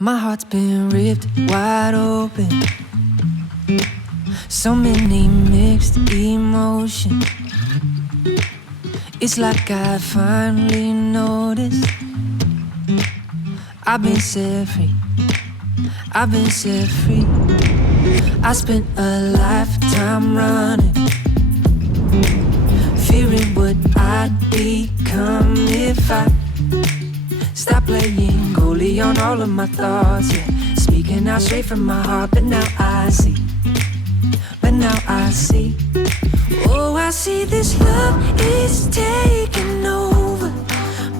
My heart's been ripped wide open. So many mixed emotions. It's like I finally noticed I've been set free. I've been set free. I spent a lifetime running, fearing what I'd become if I stop playing goalie on all of my thoughts, yeah. Speaking out straight from my heart, but now I see. Oh, I see this love is taking over,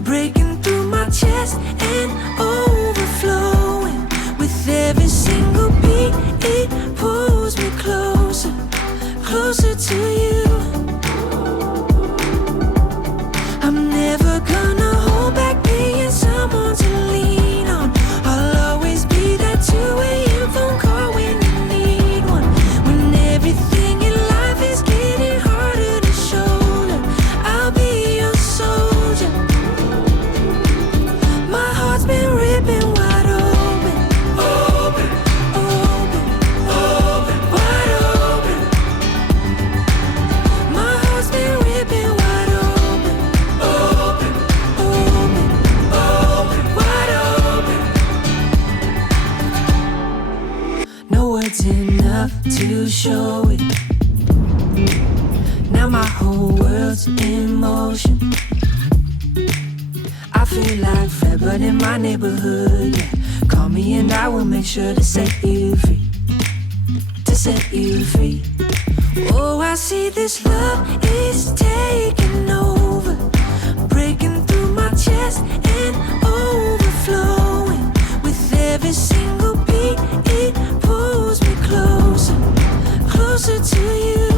breaking through my chest and overflowing. With every single beat, it pulls me closer, closer to you. I'm never gonna hold back being someone to lean on. I'll always be that two-way phone call when you need one. When everything in life is getting harder to shoulder, I'll be your soldier. My heart's been ripping wide open, open, open, open, wide open. My heart's been ripping wide open, open, open, open, wide open. No words enough to show it. Now my whole world's in motion. I feel like Fred, but in my neighborhood, yeah. Call me and I will make sure to set you free, to set you free. Oh, I see this love is taking over, breaking through my chest and overflowing. With every single beat, it pulls me closer, closer to you.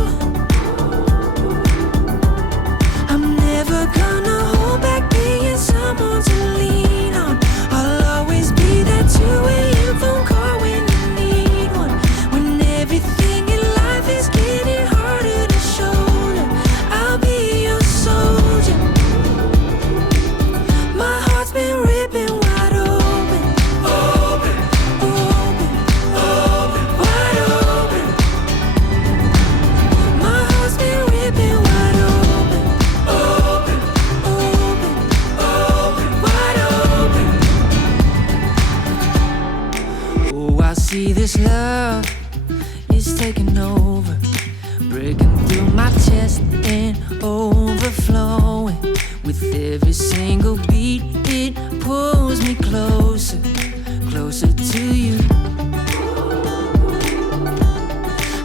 I'm never gonna hold back being someone to lean on. I'll always be that two-way phone call when you need one. When everything in life is getting harder to shoulder, I'll be your soldier. My heart's been ripping wide open, open, open, open, wide open. My heart's been ripping wide open, open, open, open, wide open. Oh, I see this love is taking over, breaking through my chest and overflowing. With every single beat, it pulls me closer, closer to you.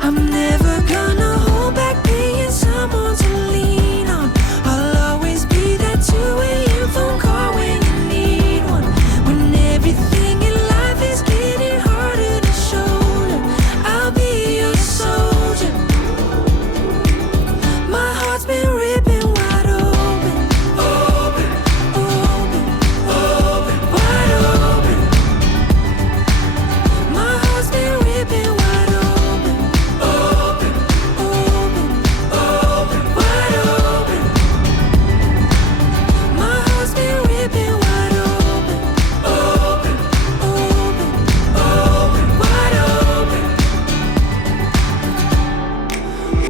I'm never gonna hold back being someone to lean on. I'll always be that two-way phone call when you need one. When everything in life is getting harder to shoulder, I'll be your soldier. My heart's been ripping wide open, open, open, open, wide open. My heart's been ripping wide open, open, open, open, wide open. My heart's been ripping wide open, open, open, open, wide open.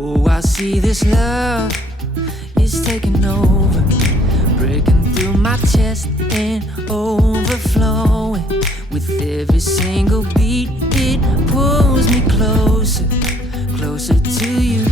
Oh, I see this love is taking over, breaking through my chest and overflowing. With every single beat, it pulls me closer, closer to you.